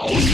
Which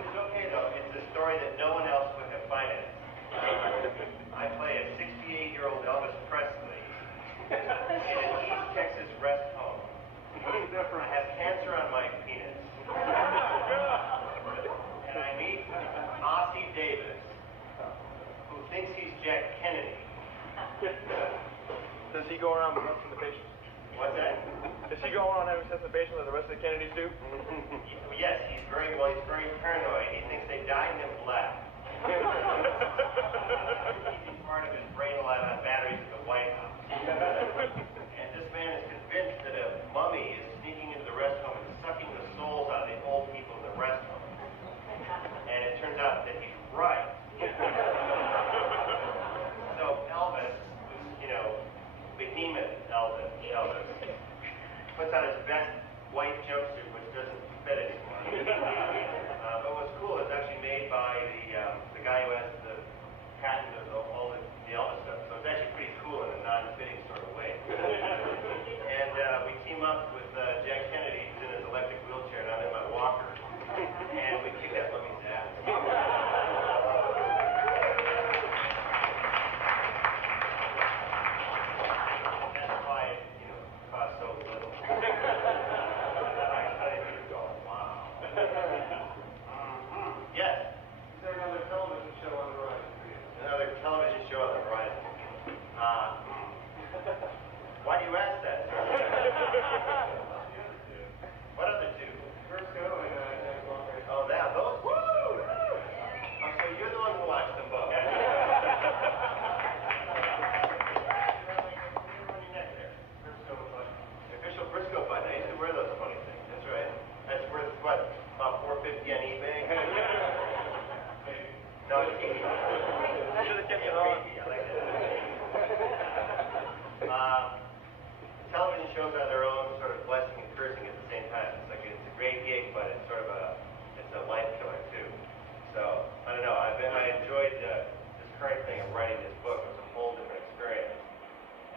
is okay though. It's a story that no one else would have financed. Jack Kennedy. Does he go around molesting the patients? What's that? Is he going on having sex with patients like the rest of the Kennedys do? Yes, he's very paranoid. He thinks they dyed him black. He's part of his brain alive on batteries at the White House. And this man is convinced that a mummy is sneaking into the rest home and sucking the souls out of the old people in the rest home. And it turns out that he's right. So Elvis, who's, behemoth Elvis, puts on his best white jumpsuit, which doesn't fit anymore. But what's cool, it's actually made by the guy who has the patent of all the Elvis stuff. So it's actually pretty cool in a non-fitting sort of way. And we team up with Jack Kennedy, who's in his electric wheelchair, and I'm in my walker. And we kick that mummy's ass. That's why it, costs so little. Yes. Is there another television show on the horizon for you? Another television show on the horizon. Why do you ask that? What other two? Briscoe and Walker. Oh, now those. Woo! Oh, so you're the one who watched them both. You're on your neck there. Briscoe button. The official Briscoe button. I used to wear those funny things. That's right. That's worth what? About $4.50 on eBay. No, it's TV. Should have kept it on. I like that. Television shows are their own sort of blessing and cursing at the same time. It's like it's a great gig, but it's sort of a life killer too. So I don't know. I enjoyed this current thing of writing this book. It was a whole different experience,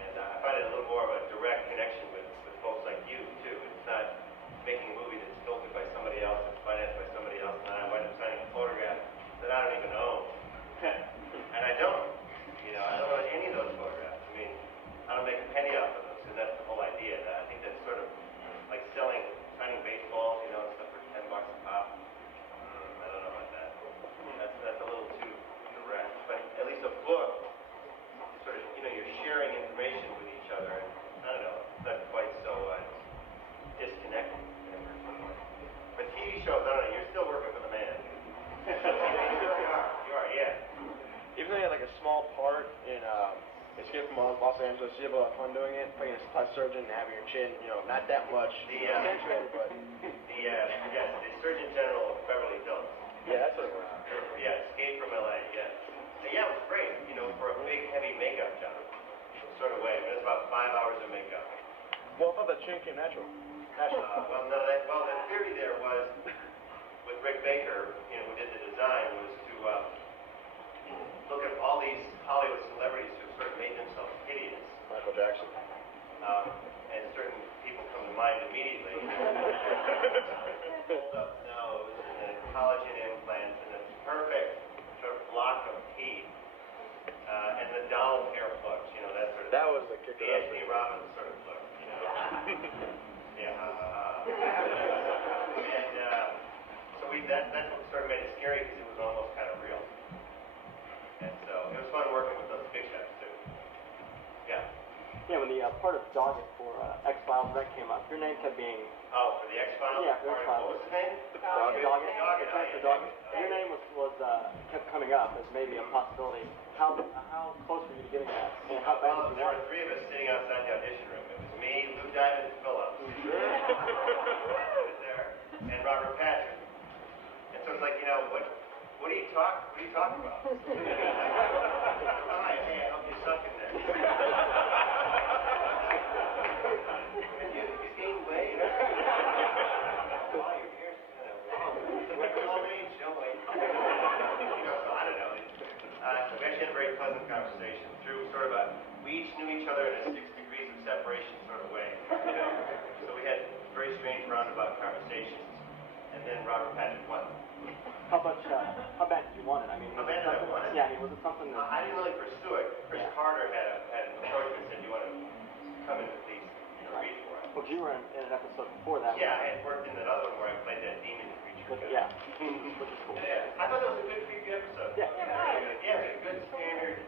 and I find it a little more of a direct connection with folks like you too. It's not making a movie that's filtered by somebody else, it's financed by somebody else, and I wind up signing a photograph that I don't even own. And I don't. I don't own any of those photographs. I mean, I don't make a penny off of those, and that's the whole idea. I think that's sort of like signing baseballs, and stuff for $10 a pop. I don't know about that. That's a little too direct. But at least a book, sort of, you're sharing information with each other, and I don't know, it's not quite so disconnected. But TV shows, I don't know, you're still working for the man. You are, yeah. Even though you had like a small part in Escape from Los Angeles, you have a lot of fun doing it, playing a plastic surgeon and having your chin, not that much accentuated, but... The Surgeon General of Beverly Hills. Yeah, that's what it was. Yeah, Escape from LA, yeah. Yeah, it was great, for a big, heavy makeup job. Sort of way. I mean, it was about 5 hours of makeup. Well, I thought that chin came natural. The theory there was, with Rick Baker, who did the design, was to look at all these Hollywood celebrities who sort of made themselves hideous. Michael Jackson. And certain people come to mind immediately. Hold up nose, and collagen implants, and a perfect sort of block of teeth, and the Donald hair plugs, that sort of. That was the kicker. The Anthony Robbins sort of look, Yeah. And so that's what sort of made it scary because it was almost kind of real. And so it was fun working with those big shots too. Yeah. Yeah, when the part of Doggett for X-Files that came up, your name kept being... Oh, for the X-Files? Yeah, for X-Files. What was his name? Doggett. Doggett. Your name kept coming up as maybe a possibility. How close were you to getting that? And how bad did you There want were it? 3 of us sitting outside the audition room. It was me, Lou Diamond Phillips, was there, and Robert Patrick. And so it's like, what are you talking about? Hi, hey, I hope you suck in there. And you gained weight? Wow, your hair's kind of long. We're all age, don't we? So I don't know. We actually had a very pleasant conversation through sort of we each knew each other in a 6 degrees of separation sort of way. So we had very strange roundabout conversations. And then Robert Patrick won. How bad did you want it? I mean, How bad did I want it? Yeah, I mean, was it something that... I didn't really pursue it. Chris Carter had an approach and said, "You want to come in and please read for us?" Well, you were in an episode before that. Yeah, I had worked in that other one where I played that demon creature. Yeah, which is cool. Yeah, I thought that was a good creepy episode. Yeah. Yeah, it was a good standard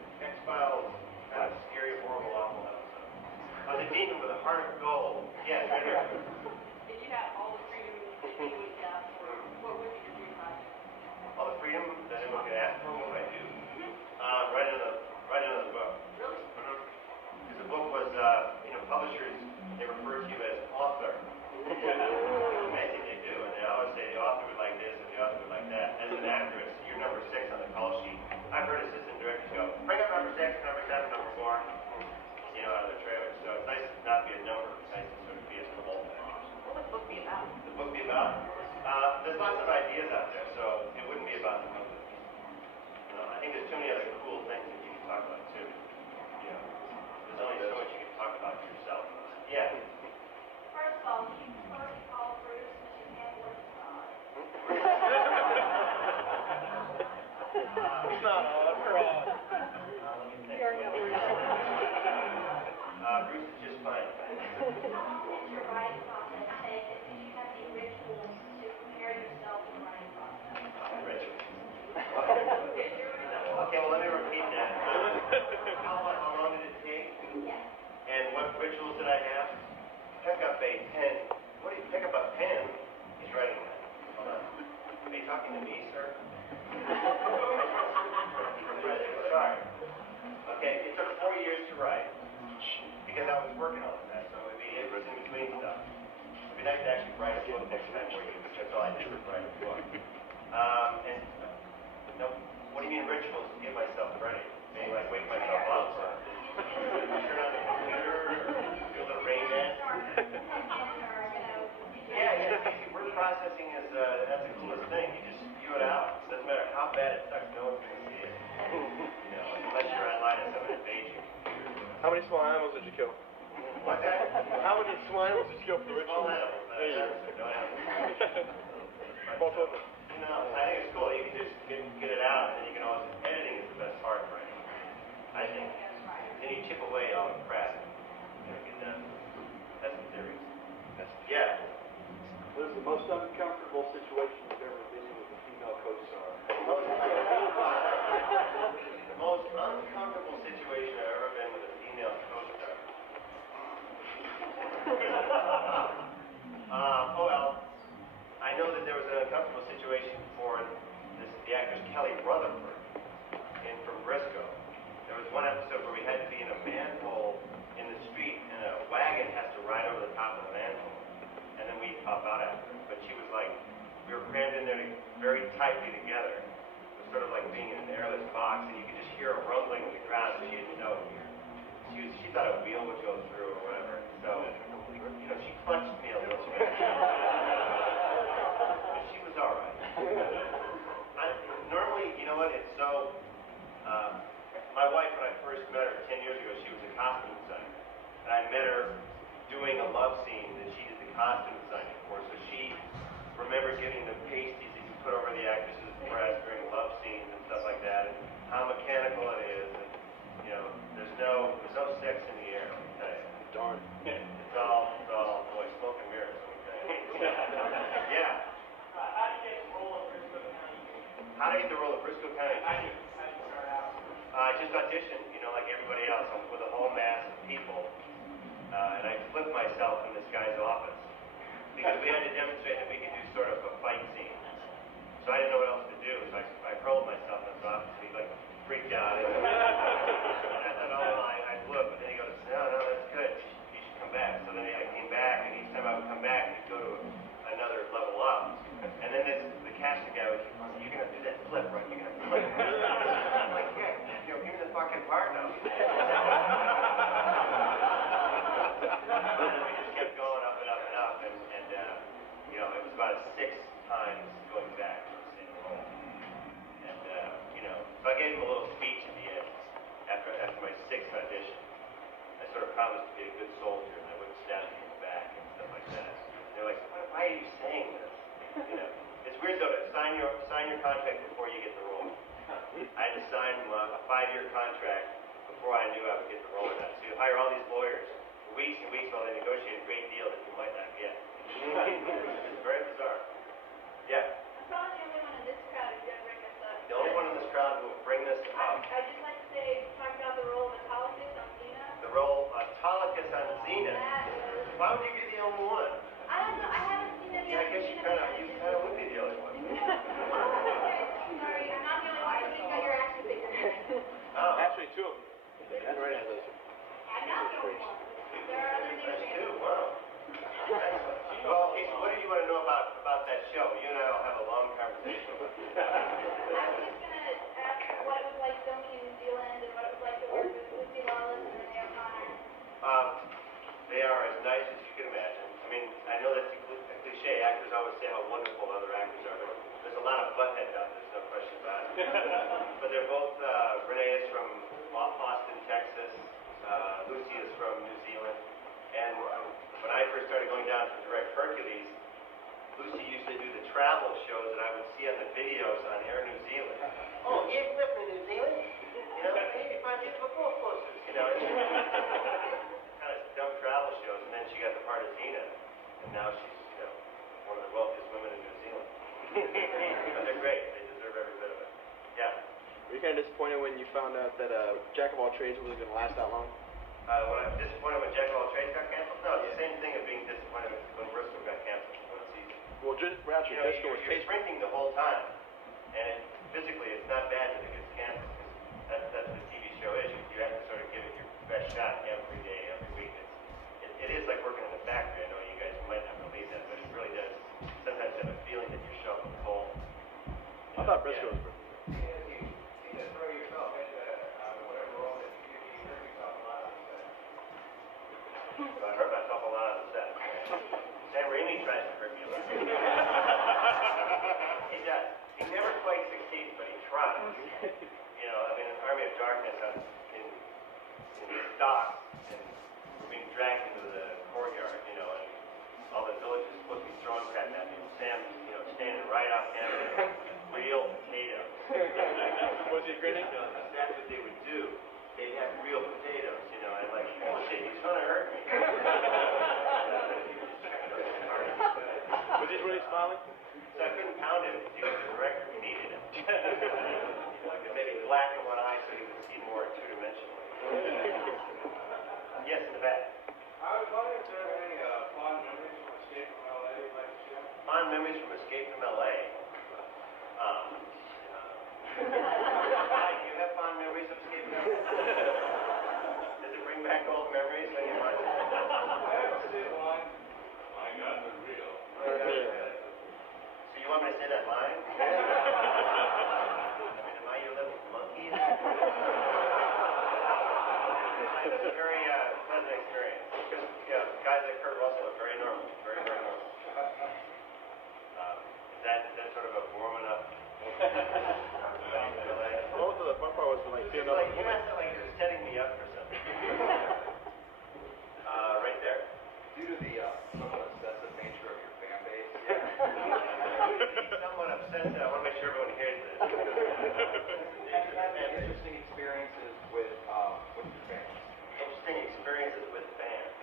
Bruce is just fine. How long did your writing process take, and did you have any rituals to prepare yourself for the writing process? Rituals. Okay, well, let me repeat that. How long did it take? Yes. And what rituals did I have? Pick up a pen. What do you pick up a pen? He's writing that. Hold on. Are you talking to me, sir? Sorry. Okay, it took 4 years to write because I was working on that, so it was in between stuff. It'd be nice to actually write a book next time for you, because that's all I did was write a book. And no, what do you mean rituals to get myself ready? Maybe like wake myself up, or turn on the computer, or do a little Rain Man. Yeah, see, word processing is that's the coolest thing. You just spew it out. It doesn't matter how bad it sucks, no one's gonna see it. You know, unless you're online and someone invades you. How many small animals did you kill? What's that? How many small animals did you kill for the ritual? Small animals. No animals. Both of them. You know, I think it's cool. You can just get it out, and then you can always. Editing is the best part of writing. I think. Then you chip away all the crap. You know, get done. That's the theory. Yeah. What is the most uncomfortable situation you've ever been in with a female co-star? The most uncomfortable situation I've ever been with a female co-star. Well, I know that there was an uncomfortable situation for the actress Kelly Rutherford from Briscoe. There was one episode where we had to be in a manhole in the street, and a wagon has to ride over the top of the manhole, and then we pop out after her. But she was like, we were crammed in there very tightly together. It was sort of like being in an airless box, and you could just hear a rumbling in the ground, and she didn't know. She thought a wheel would go through or whatever. So, you know, she clutched me a little bit. But she was all right. Normally, you know what, it's so... my wife, when I first met her 10 years ago, she was a costume designer. And I met her doing a love scene that she did the costume designing for. So she remembered getting the pasties that you put over the actress's breast during love scenes and stuff like that, and how mechanical it is. And, you know, there's no sex in the air, let me tell you. Darn. It's all, boy, smoke and mirrors, let me tell you. Yeah. How did you get the role of Briscoe County? How to get the role of Briscoe County? How did you start out? Just auditioned, you know, like everybody else. I was with a whole mass of people. And I flipped myself in this guy's office. Because we had to demonstrate that we could do sort of a fight scene. So I didn't know what else to do. So I hurled myself in his office, and he, like, freaked out. And I thought, oh, I blew it. But then he goes, no, that's good. You should come back. So then I came back, and each time I would come back, he'd go to another level up. And then the casting guy would keep on, you're going to do that flip, right? You're going to flip. I'm like, yeah, you know, give me the fucking part now. And we just kept going up and up and up. And you know, it was about 6 times going back to the same role. And, you know, so I gave him a little speech at the end after my 6th audition. I sort of promised to be a good soldier, and I wouldn't stab him in the back and stuff like that. They're like, why are you saying this? You know, it's weird though to sign your contract before you get the role. I had to sign a 5-year contract before I knew I would get the role or not. So you hire all these lawyers for weeks and weeks while they negotiate a great deal that you might not get. It's very bizarre. Yeah. I'm probably the only one in this crowd who's going to bring this up. The only one in this crowd who will bring this up. I'd just like to say, talk about the role of Autolycus on Xena. The role of Autolycus on Xena. That was... Why would you be the only one? I don't know, I haven't seen any Yeah, I other guess you Xena kind of would be the only one. Okay, sorry, I'm not the only one who thinks that you're action figure. Oh. Actually, 2 of them. And right now, those. I'm not the only one. There are other Xena There's fans. 2, wow. Excellent. Well, okay, so what do you want to know about that show? You and I will have a long conversation about that. I was just going to ask what it was like filming But they're great. They deserve every bit of it. Yeah. Were you kind of disappointed when you found out that Jack of all trades wasn't going to last that long? When I'm disappointed when Jack of all trades got canceled? No, it's the same thing of being disappointed when Bristol got canceled one season. Well, actually, Bristol was you're sprinting the whole time, and physically it's not bad that it gets canceled. That's what the TV show is. You have to sort of give it your best shot every day, every week. It is like working in a factory. I know you guys might not believe that, but it really does sometimes have a feeling that you're shoveling coal. I thought Bristol was pretty. So I hurt myself a lot on the set. Sam Raimi tries to hurt me a lot. He does. He never quite succeeds, but he tries. You know, I mean, an Army of Darkness in the dock, and we're being dragged into the courtyard, you know, and all the villagers are supposed to be throwing crap at me. Sam, you know, standing right off camera, real potatoes. Was he grinning? You know, that's what they would do. They'd have real potatoes, you know, and like, oh shit, he's gonna hurt me. Was he really smiling? So I couldn't pound him because he was the director who needed him. I could maybe blacken one eye so he would see more two-dimensionally. Yes, in the back. I was wondering if there are any fond memories from Escape from LA you'd like to share? Fond memories from Escape from LA. Do you have fond memories of Escape from LA? Does it bring back old memories when you watch it? I ever see one. My God, they're real. So you want me to say that line? I mean, am I your little monkey? It was a very pleasant experience. Because, guys like Kurt Russell are very normal. Very, very normal. Is that sort of a warm enough? Also, the fun part was like seeing It's like, like you're setting me up for something. Right there. Due to the somewhat obsessive nature of your fan base, Somewhat obsessive. I want to make sure everyone hears this. have you had any interesting experiences with your fans? Interesting experiences with fans.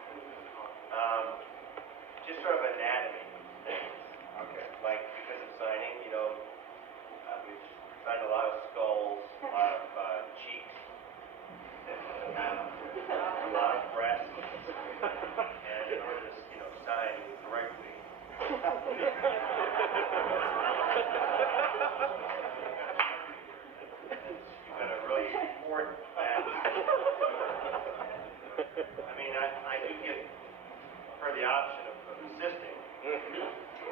Just sort of anatomy things. Okay. Like because of signing, you know, we've signed a lot of skulls, a lot of cheeks, a lot of breasts, and in order to, you know, sign correctly. You gotta really support that. I mean, I do give her the option of assisting,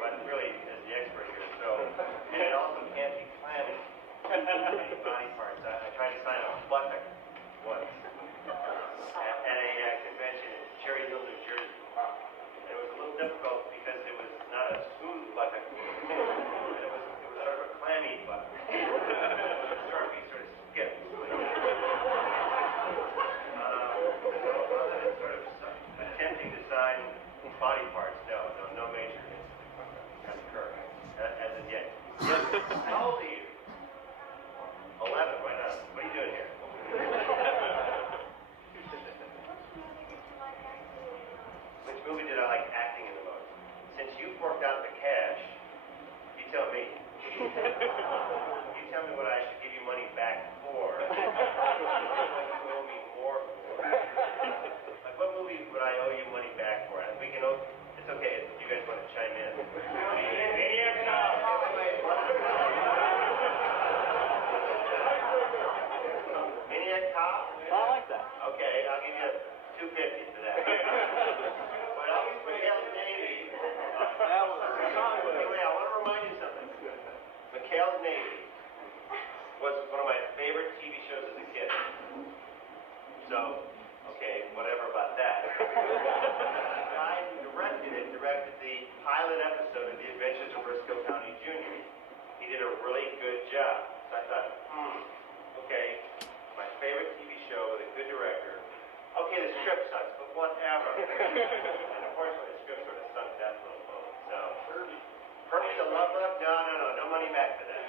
but really as the expert here, so, and it also can't be clammy. Any body parts. I tried to sign a buttock once at a convention in Cherry Hill, New Jersey. And it was a little difficult because it was not a smooth buttock. It was sort of a clammy buttock. It was sort of stiff. Other than sort of attempting to sign body parts, no major incidents have occurred as of yet. How old are you? 11, right on. What are you doing here? Which movie did I like acting in the most? Since you forked out the cash, you tell me. You tell me what I should give you money back for. What you owe me more for. Like, what movie would I owe you money back for? We can owe, it's okay if you guys want to chime in. Maniac Cop! Maniac Cop? I like that. Okay, I'll give you $2.50 for that. But McHale's Navy. That was Anyway, I want to remind you something. McHale's Navy was one of my favorite TV shows as a kid. So, okay, whatever about that. The guy who directed the pilot episode of The Adventures of Briscoe County Jr. He did a really good job. So I thought, okay, my favorite TV show with a good director. Okay, the script sucks, but whatever. And unfortunately, the script sort of sunk that little boat. So, Herbie the Love Bug? No money back for that.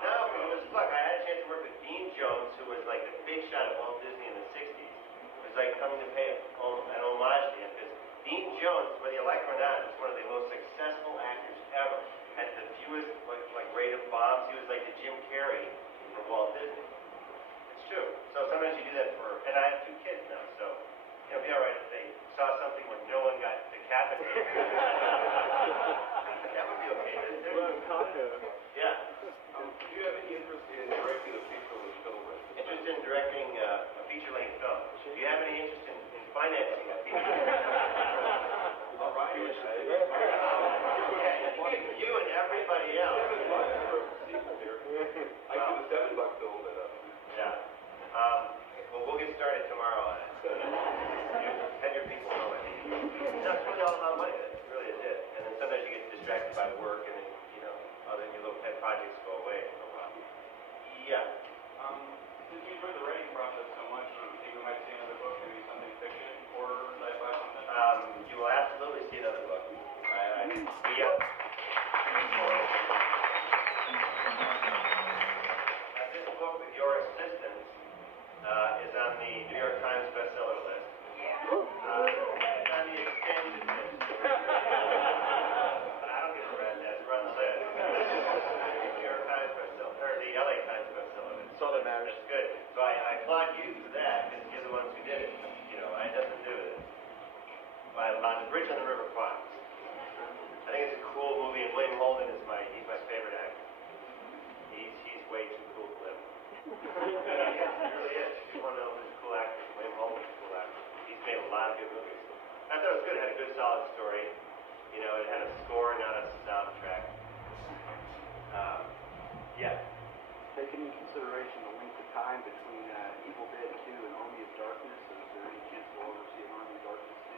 No, it was fun. I had a chance to work with Dean Jones, who was like the big shot of Walt Disney in the 60s. It was like coming to pay an homage to him, because Dean Jones, whether you like him or not, is one of the most successful actors ever. had the fewest like rate of bombs. He was like the Jim Carrey from Walt Disney. It's true. So sometimes you do that for, and I have 2 kids now, so it'd be all right if they saw something where no one got decapitated. That would be okay. Yeah. Do you have any interest in directing a feature-length film? Interest in directing a feature-length film. Do you have any interest in financing a feature? All right. You and everybody else. I do the $7 film, but Yeah. Well, we'll get started tomorrow on it. You have your people know it. That's really all about money. That really is it. And then sometimes you get distracted by work, and then other your little pet projects go away for a while. Yeah. since you enjoyed the writing process so much, do you think we might see another book, maybe something fiction, horror, sci-fi, something? You will absolutely see another book. This book, with your assistance, is on the New York Times bestseller list. It's on the extended list. But I don't give a rat, that's run the list. New York Times bestseller, or the LA Times bestseller list. That's all that matters. That's good. So I applaud you for that, because you're the ones who did it. I had nothing to do with it. On the Bridge on the River Kwai. I think it's a cool movie, and William Holden is he's my favorite actor. He's way too cool to live. He really is. He's one of those cool actors. William Holden's a cool actor. He's made a lot of good movies. I thought it was good. It had a good, solid story. It had a score, not a soundtrack. Yeah. Taking into consideration the length of time between Evil Dead 2 and Army of Darkness, is there any chance we'll ever see an Army of Darkness 2?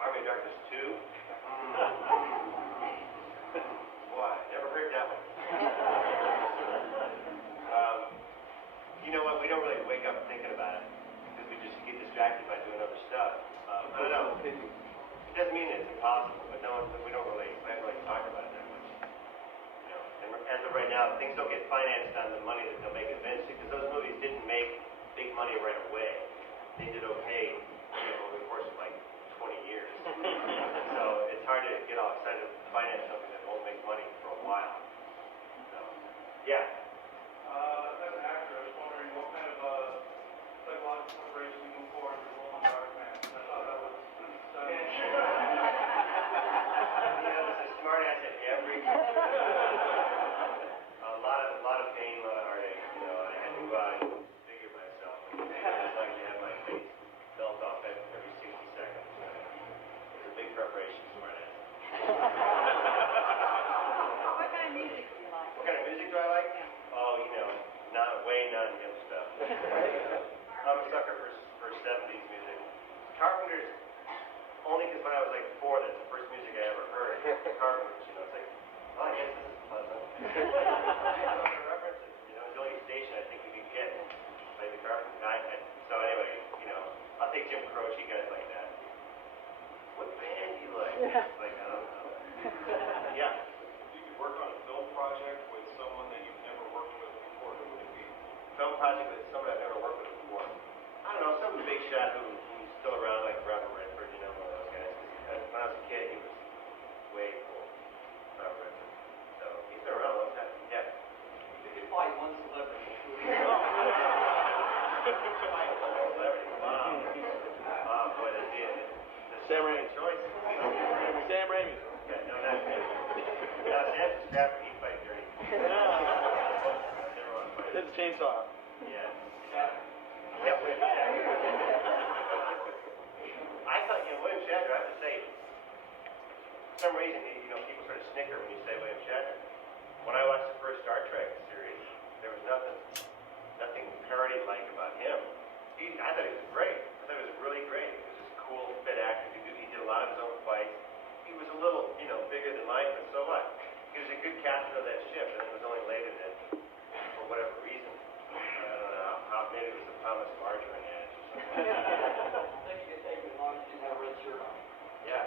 Army of Darkness 2? Boy, never heard that one. You know what? We don't really wake up thinking about it because we just get distracted by doing other stuff. I don't know. It doesn't mean it's impossible, but we haven't really talked about it that much. And as of right now, things don't get financed on the money that they'll make eventually, because those movies didn't make big money right away. They did okay, over the course of like 20 years. So it's hard to get all excited to finance something that won't make money for a while. So, yeah. As an actor, I was wondering what kind of psychological preparation you move forward with role in Dark Man. I thought that was There's a smart ass at every a lot of pain, a lot of heartache. I had to figure myself. It's like to have my face felt off every 60 seconds. It's a big preparation, smart ass. What kind of music do you like? What kind of music do I like? Oh, non-hip stuff. I'm a sucker for 70s music. Carpenters, only because when I was like 4, that's the first music I ever heard. Carpenters, it's like, oh, I guess this is pleasant. References, it's the only station I think you could get by the Carpenters. So anyway, I'll take Jim Croce, guys like that. What band do you like? Like, I don't know. Yeah. If you could work on a film project with someone that you've never worked with before, who would it be? Film project with someone I've never worked with before. I don't know, some big shot who's still around, like Robert Redford, one of those guys. When I was a kid, he was way cool. Robert Redford. So he's been around a long time. Yeah. You could find one celebrity. Wow. Wow, boy, that's it. Sam Raimi. Choice. Sam Raimi. Yeah, no, not him. No, Sam's a scrapper. He fight dirty. Never want to fight. That's a chainsaw. Yeah. Yeah, William Shatner. I thought, William Shatner, I have to say, for some reason, people sort of snicker when you say William Shatner. When I watched the first Star Trek series, there was nothing parody-like about him. I thought he was great. I thought he was really great. He was just a cool, fit actor. He did a lot of his own fights. He was a little, bigger than life, but so what? He was a good captain of that ship, and it was only later that, for whatever reason, I don't know how, maybe it was a Thomas Margarine edge or something. I think you could take it as long as you didn't have a red shirt on. Yeah,